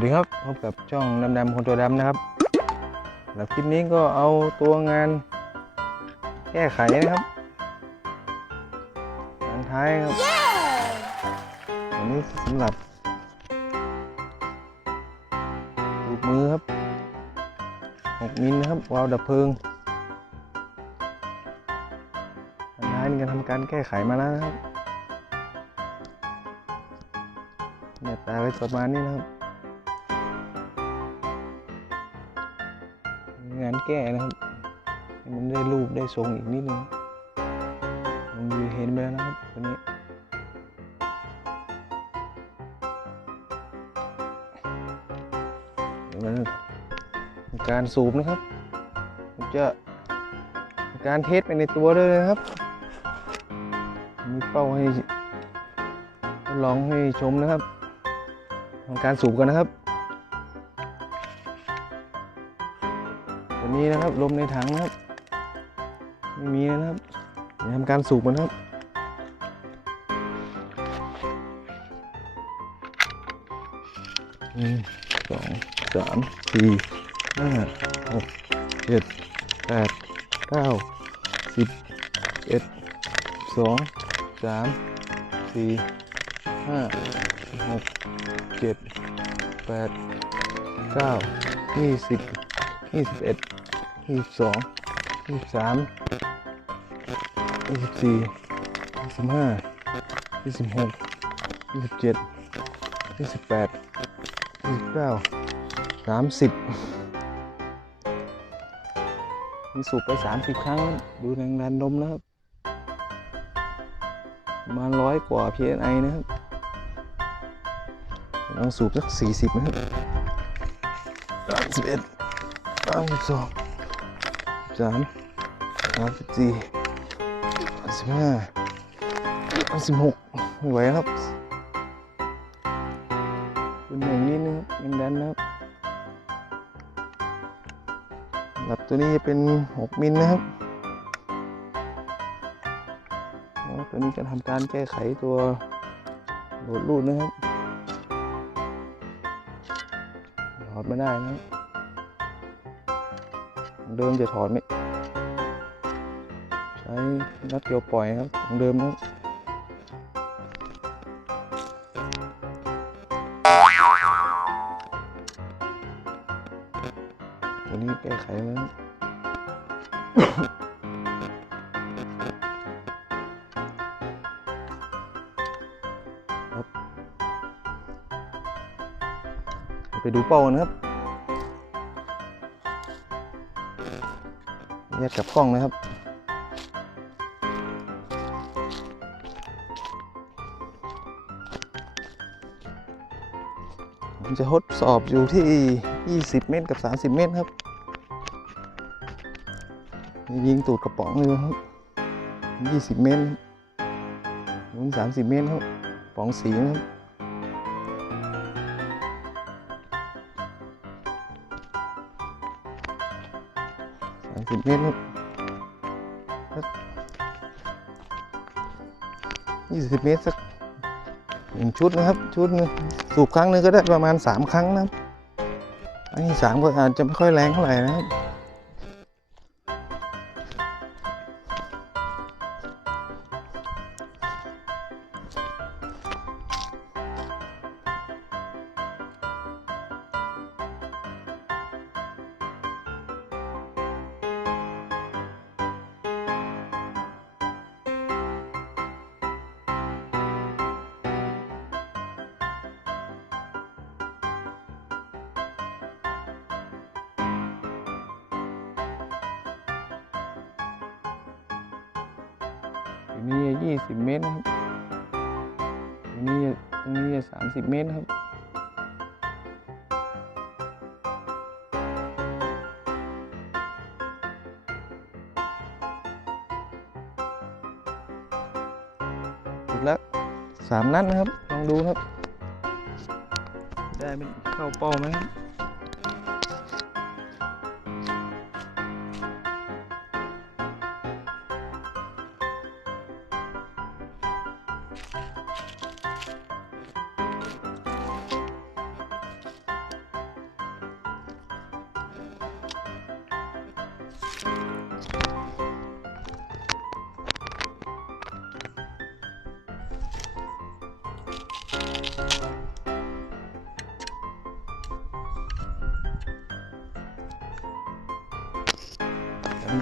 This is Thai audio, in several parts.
วัสดีครับพบกับช่องดำดำคนตัวดำนะครับสำหรับคลิปนี้ก็เอาตัวงานแก้ไขนะครับงานท้ายครับอันนี้สำหรับลูกมือครับ6มิลนะครับวาล์วดับเพลิงงานท้ายนี่ก็ทำการแก้ไขมาแล้วนะครับเนี่ยตาไว้ประมาณนี้นะครับ ก้นะครับให้มันได้รูปได้ทรงอีกนิดนึงมันมีเห็นไปแล้วนะครับตัวนี้เดี๋ยวมันการสูบนะครับผมจะการเทสไปในตัวด้วยนะครับ มีเป้าให้ทดลองให้ชมนะครับทำการสูบกันนะครับ นี่นะครับลมในถังนะครับ ไม่มีนะครับเดี๋ยวทำการสูบมันครับหนึ่งสองสามสี่ห้าหกเจ็ดแปดเก้าสิบเอ็ดสองสามสี่ห้าหกเจ็ดแปดเก้ายี่สิบยี่สิบเอ็ด ยี่สิบสองยี่สิบสามยี่สิบสี่ยี่สิบห้ายี่สิบหกยี่สิบเจ็ดยี่สิบแปดยี่สิบเก้าสามสิบมีสูบไปสามสิบครั้ง ดูแรงดันนมนะครับประมาณร้อยกว่า psi นะครับลองสูบสักสี่สิบนะครับสาม สามสิบสองสามสามสิบสี่สิบห้าสิบหกไม่ไหวครับเป็นอย่งนี้นะครับยังดันนะครับหรับตัวนี้จะเป็น6มิลนะครับตัวนี้จะทำการแก้ไขตัวโหลดรูดนะครับถอดไม่ได้นะครับ เดิมจะถอดไม่ ใช้นัดเกี่ยวปล่อยครับของเดิมนะครับตัวนี้แก้ไขแล้วครับไปดูเป้ากันนะครับ ยกกับกล้องนะครับ ผมจะทดสอบอยู่ที่ 20 เมตรกับ 30 เมตรครับ ยิงตูดกระป๋องเลยครับ 20 เมตรนู้น30 เมตรครับป๋องสีนะครับ สามสิบเมตรครับยี่สิบเมตรสักหนึ่งชุดนะครับ ชุดหนึงสูบครั้งหนึงก็ได้ประมาณสามครั้งนะครับ อันนี้สามก็อาจจะไม่ค่อยแรงเท่าไหร่นะครับ อันนี้ยี่สิบเมตรนะครับอันนี้อันนี้สามสิบเมตรครับอีกแล้วสามนัดนะครับ ลองดูครับ ได้เป็นเข้าเป้าไหมครับ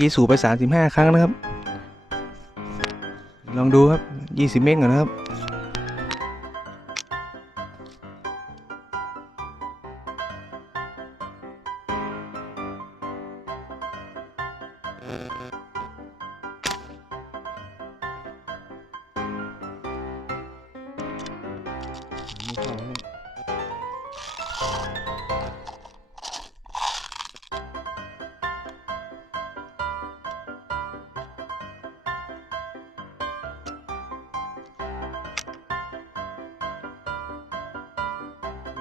กี้สูบไป 35 ครั้งนะครับ ลองดูครับ 20 เมตรก่อนนะครับ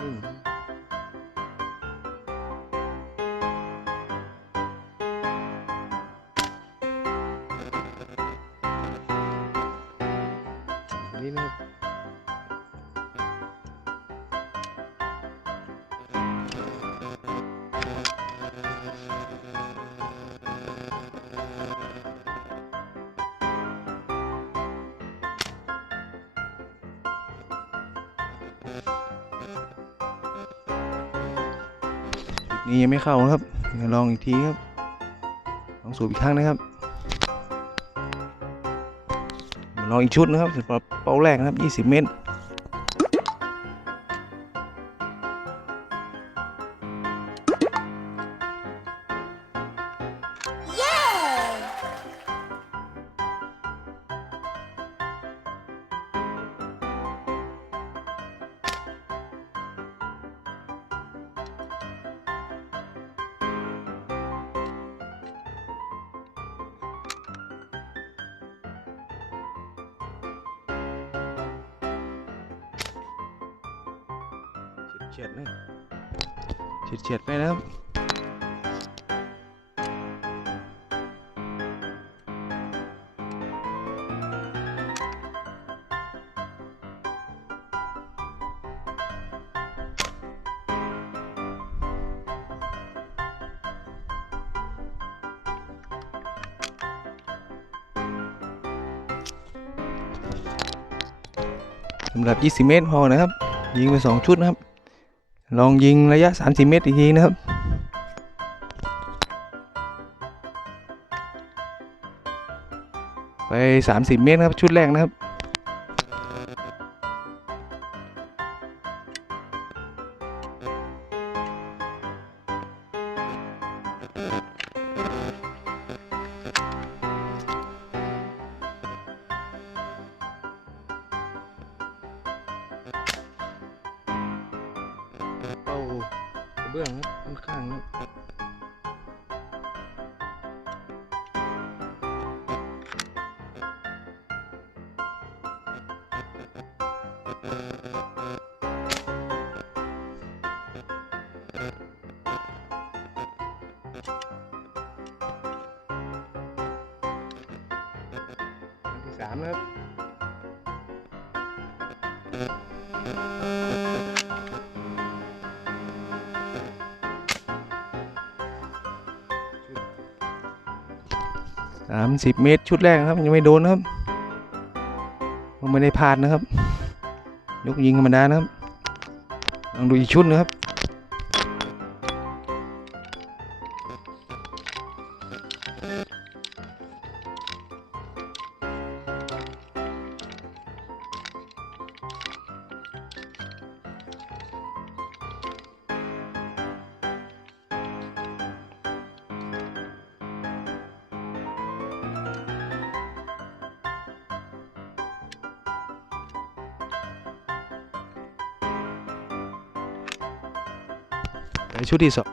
นิ่งๆนี่ นี่ยังไม่เข้านะครับเดี๋ยวลองอีกทีครับลองสูบอีกครั้งนะครับมาลองอีกชุดนะครับสำหรับเป้าแรกนะครับ 20 เมตร ฉียดๆนะเฉียดๆไปนะครับสำหรับ 20 เมตรพอนะครับ ยิงไป 2 ชุดนะครับ ลองยิงระยะ 30 เมตรอีกทีนะครับ ไป 30 เมตรครับชุดแรกนะครับ นที่สามนะครับสามสิบเมตรชุดแรกครับยังไม่โดนครับมันไม่ได้พลาดนะครับ ยกยิงธรรมดานะครับลองดูอีกชุดนะครับ ไปชุดที่สอง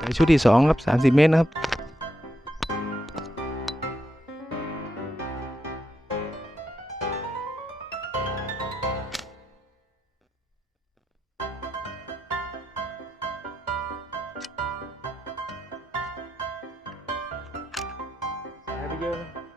ไปชุดที่สองครับสามสิบเมตรนะครับสายไปเยอะ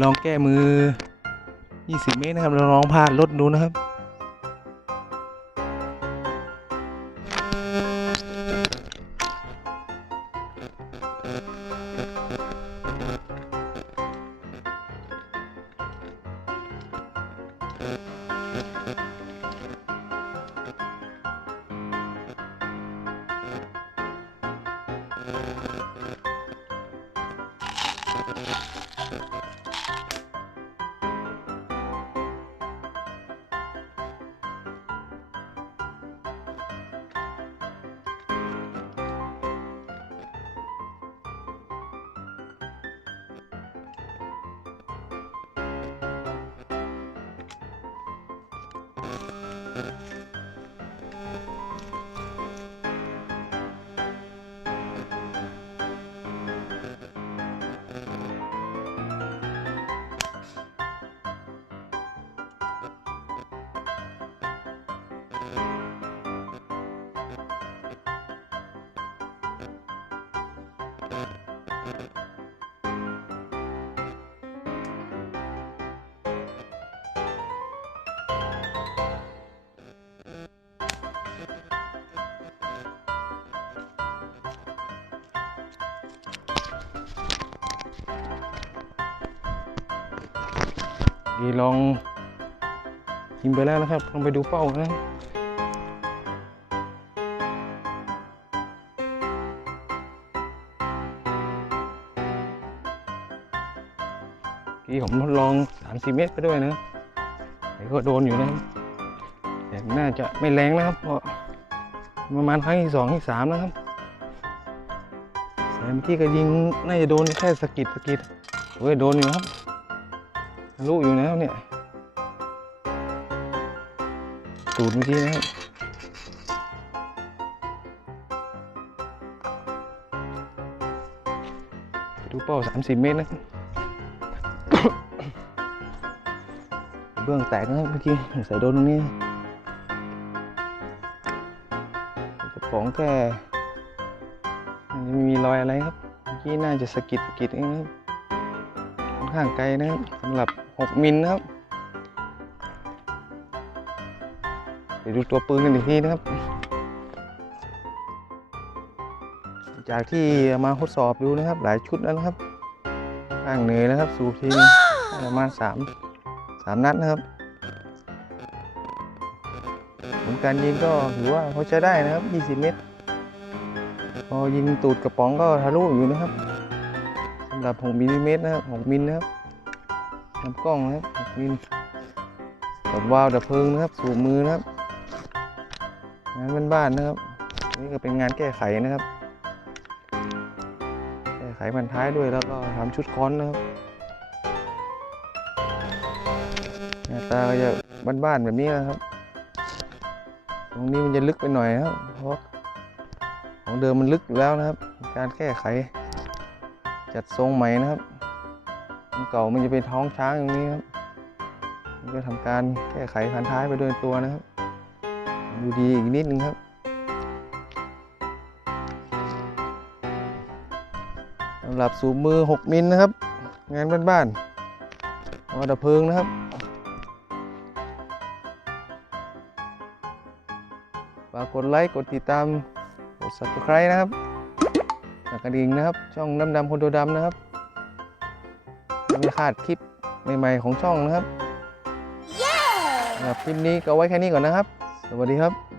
ลองแก้มือ 20 เมตรนะครับเราลองพาดรถดูนะครับ ดีลองยิงไปแล้วนะครับ ลองไปดูเป้านะกี้ผมทดลอง 30 เมตรไปด้วยนะแต่ก็โดนอยู่นะแต่น่าจะไม่แรงนะครับเพราะประมาณครั้งที่สองที่สามนะครับแต่เมื่อกี้ก็ยิงน่าจะโดนแค่สกิดสกิดเฮ้ยโดนอยู่ครับ ทะลุอยู่นะครับเนี่ยตูดเมื่อกี้นะครับดูเป้าสามสิเมตรนะเบื้องแตกนะเมื่อกี้ใส่โดนตรงนี้กระป๋องแค่มันจะไม่มีรอยอะไรครับ เมื่อกี้น่าจะสะกิดสะกิดเองนะครับค่อนข้างไกลนะครับสำหรับ 6 มิลนะครับ เดี๋ยวดูตัวปืนกันอีกทีนะครับ จากที่มาทดสอบดูนะครับ หลายชุดแล้วนะครับข้างเหนื่อยนะครับ สูบทีประมาณสามสามนัดนะครับผลการยิงก็ถือว่าพอใช้ได้นะครับ 20 เมตร พอยิงตูดกระป๋องก็ทะลุอยู่นะครับสำหรับ 6มิลลิเมตรนะครับ 6 มิลนะครับ ลำกล้องนะครับ6มิลกับวาล์วดับเพลิงนะครับ สูบมือนะครับ งานบ้านๆนะครับ นี่ก็เป็นงานแก้ไขนะครับ แก้ไขพันท้ายด้วยแล้วก็ทำชุดค้อนนะครับหน้าตาก็จะบ้านๆแบบนี้นะครับ ตรงนี้มันจะลึกไปหน่อยนะครับเพราะของเดิมมันลึกแล้วนะครับ การแก้ไข จัดทรงใหม่นะครับ เก่ามันจะเป็นท้องช้างอย่างนี้ครับมันก็ทำการแก้ไขพันท้ายไปด้วยตัวนะครับ ดูดีอีกนิดนึงครับสำหรับสูบมือ 6 มิลนะครับ งานบ้านๆวาดับเพลิงนะครับฝากกดไลค์ กดติดตาม กด subscribe นะครับกดกระดิ่งนะครับ ช่องดำดำคนตัวดำนะครับ ไม่พลาดคลิปใหม่ๆของช่องนะครับสำหรับคลิปนี้ก็ไว้แค่นี้ก่อนนะครับ สวัสดีครับ